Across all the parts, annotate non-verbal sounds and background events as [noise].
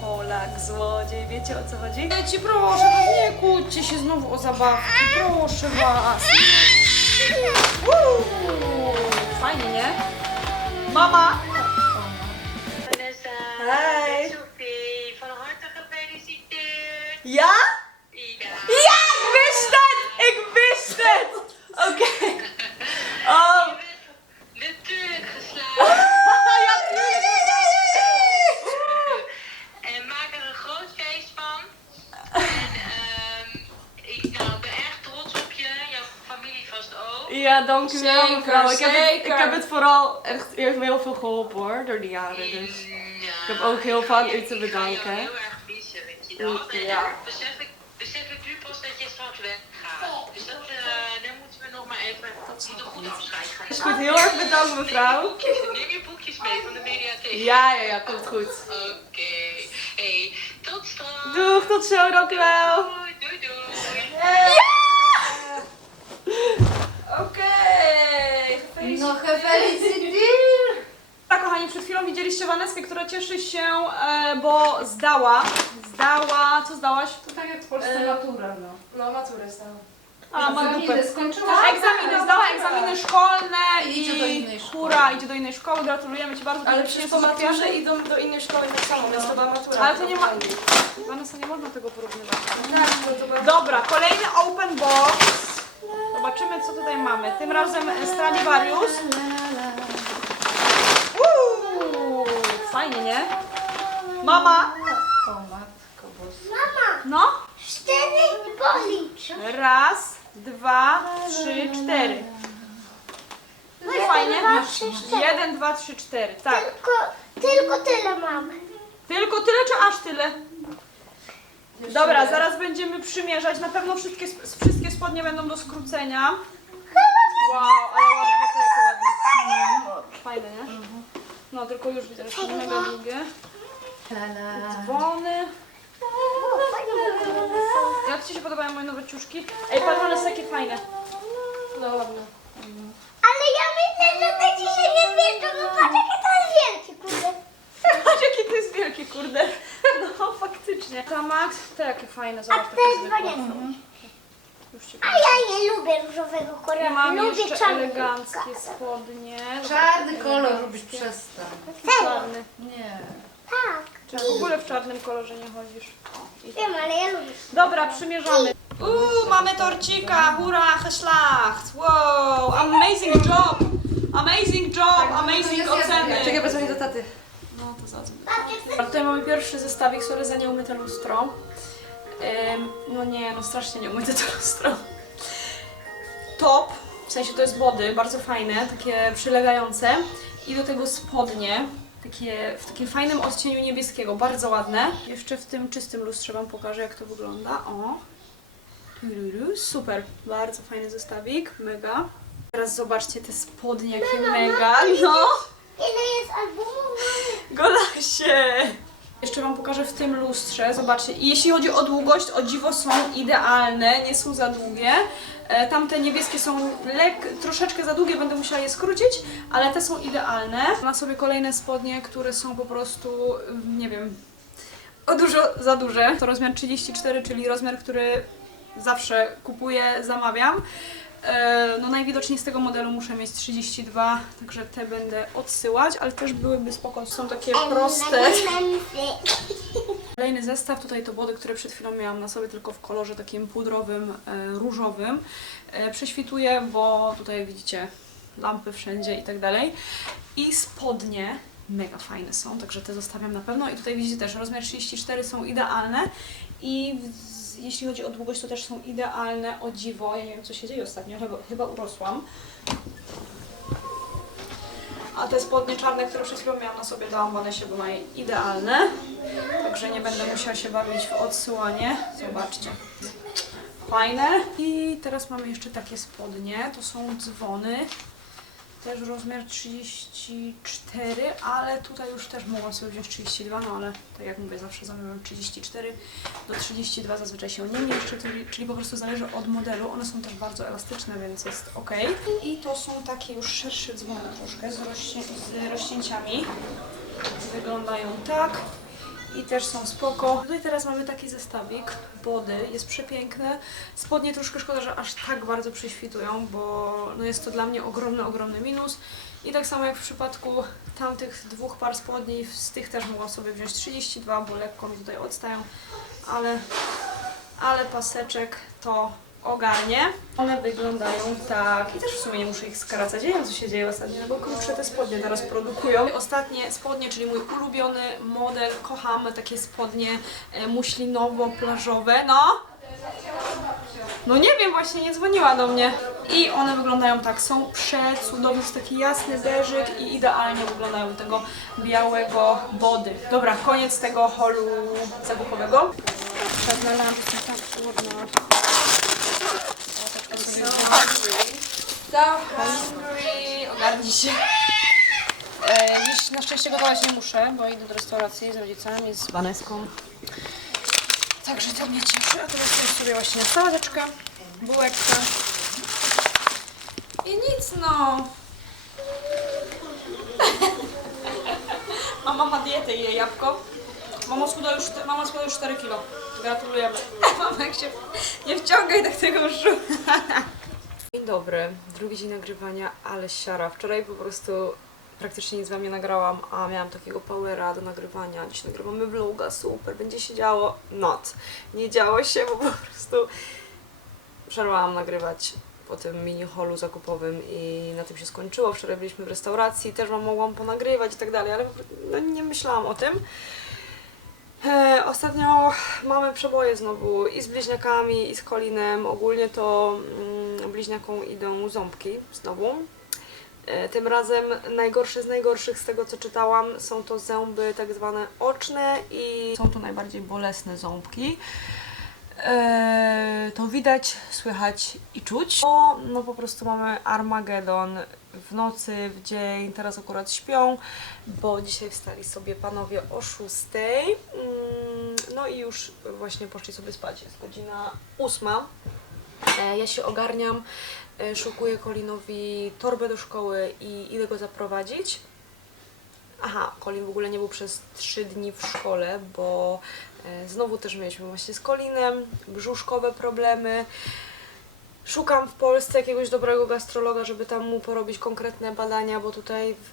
Polak, złodziej, wiecie o co chodzi? Dzieci, proszę, nie kłóćcie się znowu o zabawki, proszę was. Uuu, fajnie, nie? Mama! Vanessa, Hey. Sophie, van harte gefeliciteerd. Ja? Dank u wel mevrouw. Ik heb, het, ik heb het vooral echt u heeft me heel veel geholpen hoor, door de jaren. Dus. Ik heb ook heel veel aan u te Ik bedanken, jou heel erg missen, weet je dat. En Ja. dan besef ik, besef ik nu pas dat je straks weggaat. Dus dat, eh daar moeten we nog maar even een goed afscheid gaan Is goed, heel erg bedankt mevrouw. Boekjes, neem je boekjes mee van de mediatheek. Ja, ja, ja, komt goed. Oké. Hey, tot straks. Doeg, tot zo, dank u wel. Doei, doei, doei. No gefeliciteerd! Tak, kochani, przed chwilą widzieliście Vaneskę, która cieszy się, e, bo zdała. Zdała, co zdałaś? To tak jak w Polsce E, matura, no. No maturę stałam. A, ma dupę. Egzaminy skończyła. Egzaminy, zdała egzaminy szkolne I idzie do innej szkoły. Hura, idzie do innej szkoły, gratulujemy Ci bardzo. Ale to przecież po maturze idą do innej szkoły tak samo, więc chyba matura. Ale to nie ma... Vanessa, nie można tego porównywać. Tak, no to bardzo... Dobra, kolejny open box. Zobaczymy, co tutaj mamy. Tym razem Stradivarius. Uuu, fajnie, nie? Mama. O matko boska. No. Cztery policz. Raz, dwa, trzy, cztery. No Fajnie. Dwa, trzy, cztery. Jeden, dwa, trzy, cztery. Tak. Tylko, tylko tyle mamy. Tylko tyle, czy aż tyle? Dobra, zaraz będziemy przymierzać. Na pewno wszystkie, wszystkie spodnie będą do skrócenia. Wow, ale ładne, to jakie ładne. Mm, Fajne, nie? No, tylko już widzę, że są mega długie. Dzwony. Jak Ci się podobają moje nowe ciuszki? Ej, patrz, one są takie fajne. No ładno. Ale ja myślę, że te ci się nie zmieszczą. No patrz, jakie to jest wielkie, kurde. [laughs] Patrz, jakie to jest wielkie, kurde. No, faktycznie. Ta Max, te jakie fajne, A zobacz, takie dwa zwykłe. Już Ci A ja nie lubię różowego I koloru. mam lubię jeszcze czarny. eleganckie spodnie. Czarny kolor lubisz przestań. Czarny. Nie. Tak. Czy w ogóle w czarnym kolorze nie chodzisz? Wiem, ale ja lubię. Dobra, przymierzamy. Uuu, mamy torcika, hurra, geslaagd. Wow, amazing job. Amazing job, amazing oceny. Czekaj, wezmę do taty. To zadzwoń. Babcia, A tutaj mamy pierwszy zestawik, sorry za nieumyte lustro. Ym, no nie, no strasznie nieumyte to lustro. Top, w sensie to jest body, bardzo fajne, takie przylegające. I do tego spodnie, takie, w takim fajnym odcieniu niebieskiego, bardzo ładne. Jeszcze w tym czystym lustrze Wam pokażę jak to wygląda. O, super, bardzo fajny zestawik, mega. Teraz zobaczcie te spodnie, jakie mega, no. Ile jest albumów? Golasie! Jeszcze Wam pokażę w tym lustrze, zobaczcie. I jeśli chodzi o długość, o dziwo są idealne, nie są za długie. E, Tamte niebieskie są lek, troszeczkę za długie, będę musiała je skrócić, ale te są idealne. Na sobie kolejne spodnie, które są po prostu, nie wiem, o dużo za duże. To rozmiar 34, czyli rozmiar, który zawsze kupuję, zamawiam. E, No najwidoczniej z tego modelu muszę mieć 32, także te będę odsyłać, ale też byłyby spoko, są takie proste. [laughs] Kolejny zestaw, tutaj to body, które przed chwilą miałam na sobie, tylko w kolorze takim pudrowym, e, różowym. E, prześwituję, bo tutaj widzicie lampy wszędzie i tak dalej. I spodnie mega fajne są, także te zostawiam na pewno. I tutaj widzicie też rozmiar 34 są idealne i jeśli chodzi o długość, to też są idealne, o dziwo. Ja nie wiem, co się dzieje ostatnio, chyba, chyba urosłam. A te spodnie czarne, które przed chwilą miałam na sobie, dałam Vanessie, bo mają idealne. Także nie będę musiała się bawić w odsyłanie. Zobaczcie. Fajne. I teraz mamy jeszcze takie spodnie. To są dzwony. Też rozmiar 34, ale tutaj już też mogłam sobie wziąć 32, no ale tak jak mówię, zawsze zamawiam 34. Do 32 zazwyczaj się nie mieszczy, czyli, po prostu zależy od modelu. One są też bardzo elastyczne, więc jest ok. I to są takie już szersze dzwony troszkę z, rozcięciami. Wyglądają tak. I też są spoko. Tutaj teraz mamy taki zestawik wody, jest przepiękny. Spodnie troszkę szkoda, że aż tak bardzo prześwitują, bo no jest to dla mnie ogromny, ogromny minus. I tak samo jak w przypadku tamtych dwóch par spodni, z tych też mogłam sobie wziąć 32, bo lekko mi tutaj odstają, ale, ale paseczek to ogarnie. One wyglądają tak i też w sumie nie muszę ich skracać. Ja nie wiem co się dzieje ostatnio, no bo krótsze te spodnie teraz produkują. Ostatnie spodnie, czyli mój ulubiony model, kocham takie spodnie e, muślinowo-plażowe, no. No nie wiem, właśnie nie dzwoniła do mnie. I one wyglądają tak, są przecudowne, jest taki jasny beżyk i idealnie wyglądają tego białego body. Dobra, koniec tego holu zakupowego. Czarna lampka, tak ładna. Hungry, ogarnij się. E, dziś na szczęście gotować nie muszę, bo idę do restauracji z rodzicami, z Vaneską. Także to mnie cieszy. A teraz też sobie właśnie sałateczkę, bułeczkę. I nic no. Mama ma dietę i je jabłko. Mama schudła już, mama schudła już 4 kilo. Gratulujemy. [laughs] Mama jak się nie wciągaj tak tego brzucha. Dzień dobry, drugi dzień nagrywania, ale siara. Wczoraj po prostu praktycznie nic wam nie nagrałam, a miałam takiego powera do nagrywania. Dziś nagrywamy vloga, super, będzie się działo. Not. Nie działo się, bo po prostu przerwałam nagrywać po tym mini holu zakupowym i na tym się skończyło. Wczoraj byliśmy w restauracji, też wam mogłam ponagrywać i tak dalej, ale no, nie myślałam o tym. E, ostatnio mamy przeboje znowu i z bliźniakami, i z Kolinem. Ogólnie to mm, idą ząbki znowu. E, tym razem najgorsze z najgorszych z tego co czytałam są to zęby tak zwane oczne i są to najbardziej bolesne ząbki. E, to widać, słychać i czuć. Bo, no po prostu mamy Armagedon w nocy, w dzień, teraz akurat śpią, bo dzisiaj wstali sobie panowie o 6. Mm, No i już właśnie poszli sobie spać. Jest godzina 8. E, Ja się ogarniam, e, szukuję Colinowi torbę do szkoły i idę go zaprowadzić. Aha, Colin w ogóle nie był przez 3 dni w szkole, bo e, znowu też mieliśmy właśnie z Colinem brzuszkowe problemy. Szukam w Polsce jakiegoś dobrego gastrologa, żeby tam mu porobić konkretne badania, bo tutaj w,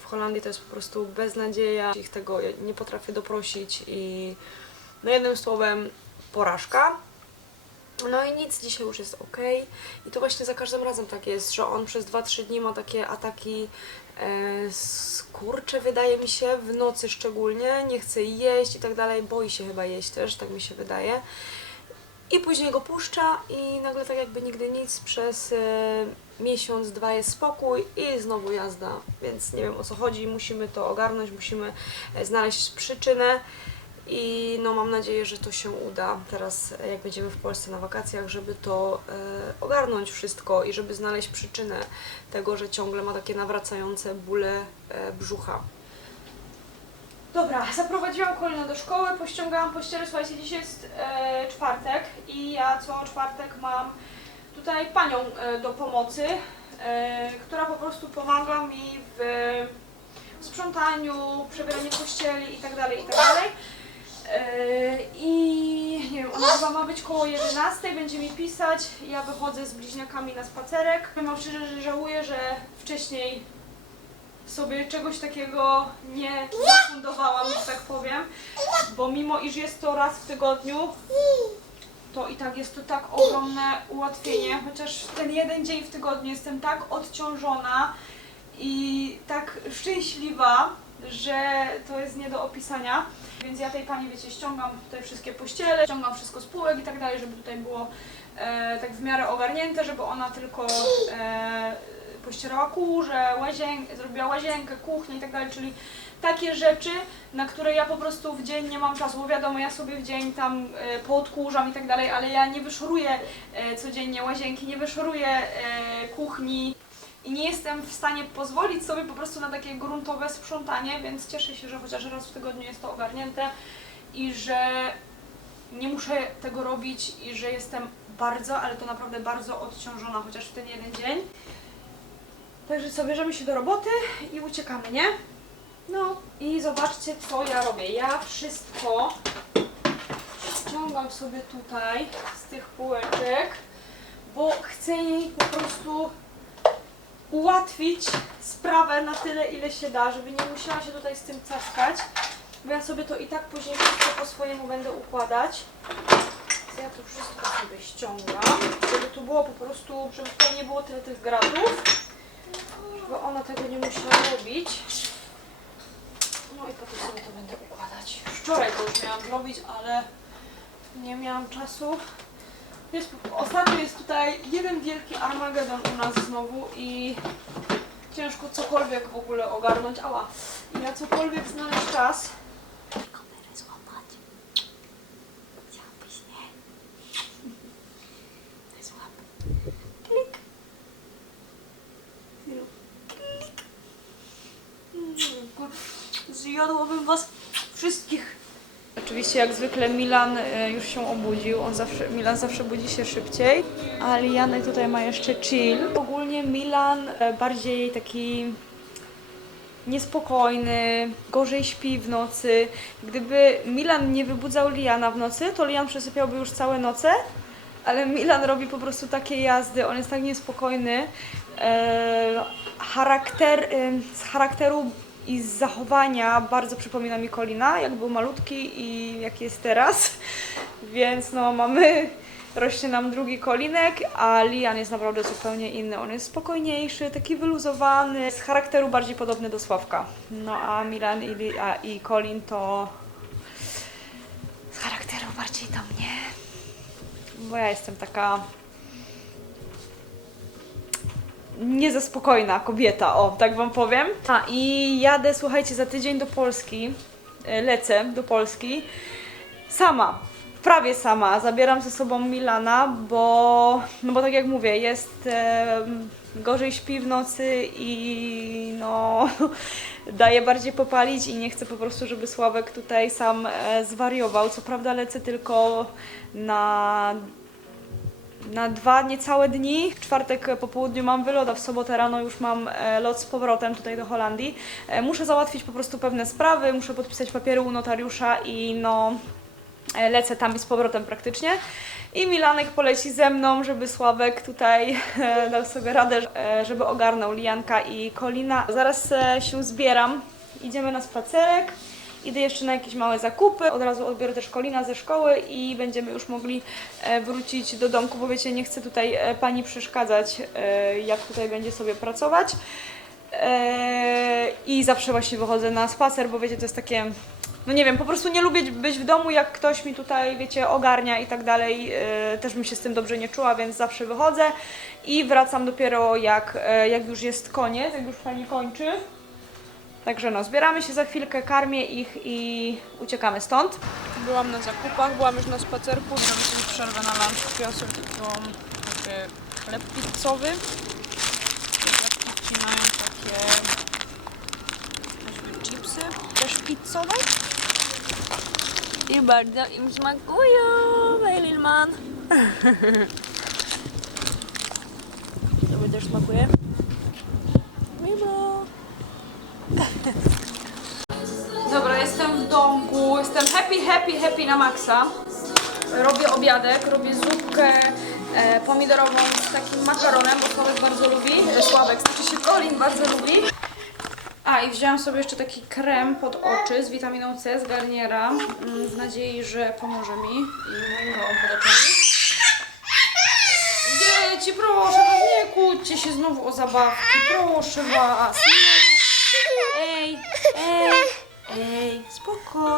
w Holandii to jest po prostu beznadzieja. Ich tego nie potrafię doprosić i no jednym słowem porażka. No i nic, dzisiaj już jest ok. I to właśnie za każdym razem tak jest, że on przez 2-3 dni ma takie ataki skurcze, wydaje mi się, w nocy szczególnie. Nie chce jeść i tak dalej, boi się chyba jeść też, tak mi się wydaje. I później go puszcza i nagle tak jakby nigdy nic przez e, miesiąc, dwa jest spokój i znowu jazda. Więc nie wiem o co chodzi, musimy to ogarnąć, musimy e, znaleźć przyczynę i no mam nadzieję, że to się uda teraz e, jak będziemy w Polsce na wakacjach, żeby to e, ogarnąć wszystko i żeby znaleźć przyczynę tego, że ciągle ma takie nawracające bóle e, brzucha. Dobra, zaprowadziłam Kolina do szkoły, pościągałam pościele. Słuchajcie, dzisiaj jest e, czwartek i ja co czwartek mam tutaj panią e, do pomocy, e, która po prostu pomaga mi w sprzątaniu, przebieraniu pościeli i tak dalej, E, I nie wiem, ona chyba ma być koło 11, będzie mi pisać. Ja wychodzę z bliźniakami na spacerek. Mam szczerze, że żałuję, że wcześniej sobie czegoś takiego nie zafundowałam, że tak powiem, bo mimo iż jest to raz w tygodniu, to i tak jest to tak ogromne ułatwienie, chociaż ten jeden dzień w tygodniu jestem tak odciążona i tak szczęśliwa, że to jest nie do opisania. Więc ja tej pani, wiecie, ściągam tutaj wszystkie pościele, ściągam wszystko z półek i tak dalej, żeby tutaj było e, tak w miarę ogarnięte, żeby ona tylko e, pościerała kurze, łazien- zrobiła łazienkę, kuchnię i tak dalej, czyli takie rzeczy, na które ja po prostu w dzień nie mam czasu, bo wiadomo, ja sobie w dzień tam e, poodkurzam i tak dalej, ale ja nie wyszoruję e, codziennie łazienki, nie wyszoruję e, kuchni i nie jestem w stanie pozwolić sobie po prostu na takie gruntowe sprzątanie, więc cieszę się, że chociaż raz w tygodniu jest to ogarnięte i że nie muszę tego robić i że jestem bardzo, ale to naprawdę bardzo odciążona, chociaż w ten jeden dzień. Także co, bierzemy się do roboty i uciekamy, nie? No i zobaczcie, co ja robię. Ja wszystko ściągam sobie tutaj z tych półeczek, bo chcę jej po prostu ułatwić sprawę na tyle, ile się da, żeby nie musiała się tutaj z tym caskać, bo ja sobie to i tak później wszystko po swojemu będę układać. Więc ja tu wszystko sobie ściągam, żeby tu było po prostu, żeby tutaj nie było tyle tych gratów, żeby ona tego nie musiała robić. No i potem sobie to będę układać. Wczoraj to już miałam zrobić, ale nie miałam czasu. Jest, ostatnio jest tutaj jeden wielki Armagedon u nas znowu i ciężko cokolwiek w ogóle ogarnąć. Ała, i na cokolwiek znaleźć czas. Kamerę złapać. Chciałabyś, nie? Złap. Klik. Klik. Mm, Zjadłabym was wszystkich. Oczywiście jak zwykle Milan e, już się obudził, on zawsze, Milan zawsze budzi się szybciej, ale Janek tutaj ma jeszcze chill. Ogólnie Milan e, bardziej taki niespokojny, gorzej śpi w nocy. Gdyby Milan nie wybudzał Liana w nocy, to Lian przesypiałby już całe noce, ale Milan robi po prostu takie jazdy, on jest tak niespokojny. E, charakter, z charakteru i z zachowania bardzo przypomina mi Kolina, jak był malutki i jak jest teraz. [laughs] Więc no mamy, rośnie nam drugi Kolinek, a Lian jest naprawdę zupełnie inny. On jest spokojniejszy, taki wyluzowany, z charakteru bardziej podobny do Sławka. No a Milan i, Li, a, i Colin to z charakteru bardziej do mnie. Bo ja jestem taka niezespokojna kobieta, o, tak wam powiem. A i jadę, słuchajcie, za tydzień do Polski, e, lecę do Polski, sama, prawie sama, zabieram ze sobą Milana, bo, no bo tak jak mówię, jest e, gorzej śpi w nocy i no [laughs] daje bardziej popalić i nie chcę po prostu, żeby Sławek tutaj sam e, zwariował. Co prawda lecę tylko na na dwa niecałe dni. W czwartek po południu mam wylot, a w sobotę rano już mam e, lot z powrotem tutaj do Holandii. E, Muszę załatwić po prostu pewne sprawy, muszę podpisać papiery u notariusza i no e, lecę tam i z powrotem praktycznie. I Milanek poleci ze mną, żeby Sławek tutaj dał sobie radę, żeby ogarnął Lianka i Kolina. Zaraz się zbieram, idziemy na spacerek. Idę jeszcze na jakieś małe zakupy, od razu odbiorę też Kolina ze szkoły i będziemy już mogli e, wrócić do domku, bo wiecie, nie chcę tutaj e, pani przeszkadzać, e, jak tutaj będzie sobie pracować. I zawsze właśnie wychodzę na spacer, bo wiecie, to jest takie, no nie wiem, po prostu nie lubię być w domu, jak ktoś mi tutaj, wiecie, ogarnia i tak dalej. Też bym się z tym dobrze nie czuła, więc zawsze wychodzę i wracam dopiero jak, jak już jest koniec, jak już pani kończy. Także no, zbieramy się za chwilkę, karmię ich i uciekamy stąd. Byłam na zakupach, byłam już na spacerku, dam sobie przerwę na lunch, sobie taką taki chleb pizzowy. Wcinają takie choćby chipsy, też pizzowe. I bardzo im smakują, hej Lilman. [laughs] Tobie też smakuje? Dobra, jestem w domku, jestem happy, happy, happy na maksa. Robię obiadek, robię zupkę e, pomidorową z takim makaronem, bo Sławek bardzo lubi. E, Sławek, znaczy się Colin bardzo lubi. A i wzięłam sobie jeszcze taki krem pod oczy z witaminą C z Garniera mm, w nadziei, że pomoże mi i moim gołom pod. Dzieci, proszę was, nie kłóćcie się znowu o zabawki, proszę was. Nie.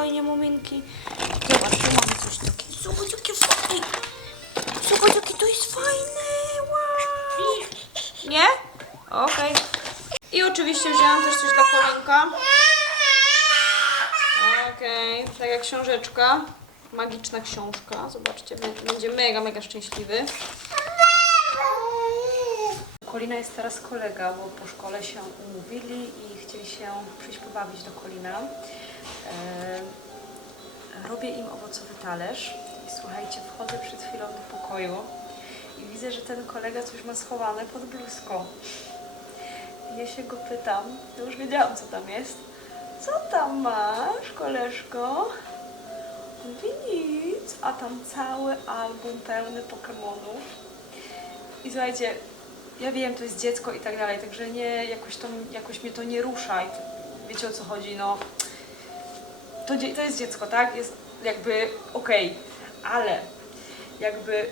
Spokojnie, muminki. Zobacz, tu mamy coś takiego. Zobacz, jakie fajne. Zobacz, jakie to jest fajne. Wow. Nie? Okej. I oczywiście wzięłam też coś dla kolenka. Okej, tak jak książeczka. Magiczna książka. Zobaczcie, będzie mega, mega szczęśliwy. Kolina jest teraz kolega, bo po szkole się umówili i chcieli się przyjść pobawić do Kolina. E, robię im owocowy talerz i słuchajcie, wchodzę przed chwilą do pokoju i widzę, że ten kolega coś ma schowane pod bluzką. Ja się go pytam, ja już wiedziałam co tam jest, Co tam masz, koleżko? Mówi nic, a tam cały album pełny Pokemonów. I słuchajcie, ja wiem, to jest dziecko i tak dalej, także nie, jakoś, to, jakoś mnie to nie rusza i to, wiecie o co chodzi, no. To, to jest dziecko, tak? Jest jakby okej, ale jakby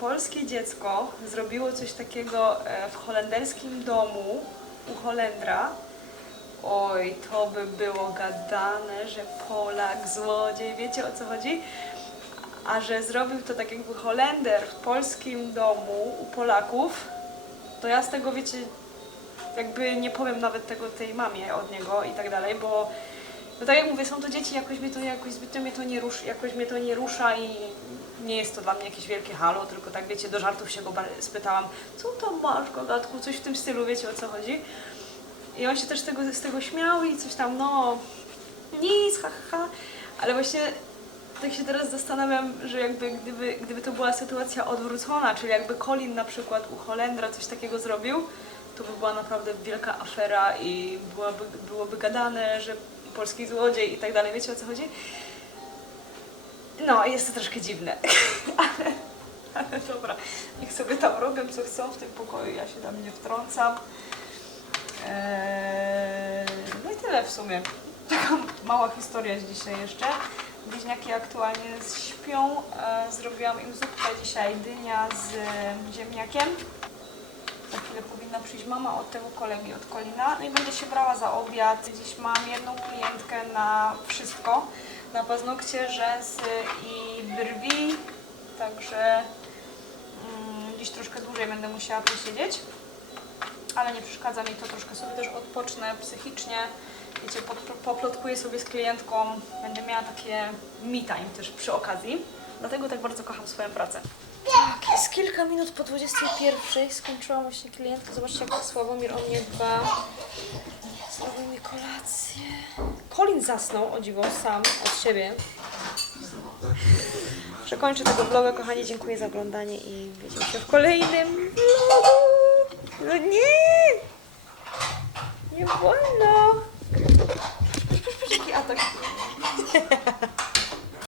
polskie dziecko zrobiło coś takiego e, w holenderskim domu u Holendra, oj, to by było gadane, że Polak, złodziej, wiecie o co chodzi? A że zrobił to tak jakby Holender w polskim domu u Polaków, to ja z tego, wiecie, jakby nie powiem nawet tego tej mamie od niego i tak dalej, bo no tak jak mówię, są to dzieci, jakoś mnie to jakoś zbytnio mnie to nie rusza, jakoś mnie to nie rusza i nie jest to dla mnie jakieś wielkie halo, tylko tak wiecie, do żartów się go spytałam, co tam masz, kogatku, coś w tym stylu, wiecie o co chodzi. I on się też tego, z tego śmiał i coś tam, no, nic, ha, ha, ha. ale właśnie tak się teraz zastanawiam, że jakby gdyby, gdyby to była sytuacja odwrócona, czyli jakby Colin na przykład u Holendra coś takiego zrobił, to by była naprawdę wielka afera i byłoby, byłoby gadane, że polski złodziej i tak dalej, wiecie o co chodzi? No, jest to troszkę dziwne, [laughs] ale, ale dobra, niech sobie tam robią co chcą w tym pokoju, ja się tam nie wtrącam. Eee, no i tyle w sumie. Taka mała historia z dzisiaj jeszcze. Bliźniaki aktualnie śpią. E, zrobiłam im zupkę dzisiaj, dynia z ziemniakiem. Chwilę powinna przyjść mama od tego kolegi, od Kolina. No i będę się brała za obiad. Dziś mam jedną klientkę na wszystko. Na paznokcie, rzęsy i brwi. Także mm, dziś troszkę dłużej będę musiała posiedzieć ale nie przeszkadza mi to, troszkę sobie też odpocznę psychicznie, wiecie, pop- poplotkuję sobie z klientką, będę miała takie me time też przy okazji, dlatego tak bardzo kocham swoją pracę. Tak, jest kilka minut po 21. Skończyłam właśnie klientkę. Zobaczcie, jak Sławomir o mnie dba. Zrobił mi kolację. Colin zasnął, o dziwo, sam, od siebie. Przekończę tego vloga, kochani. Dziękuję za oglądanie i widzimy się w kolejnym vlogu. No nie! Nie wolno! Patrz, patrz, patrz, jaki atak.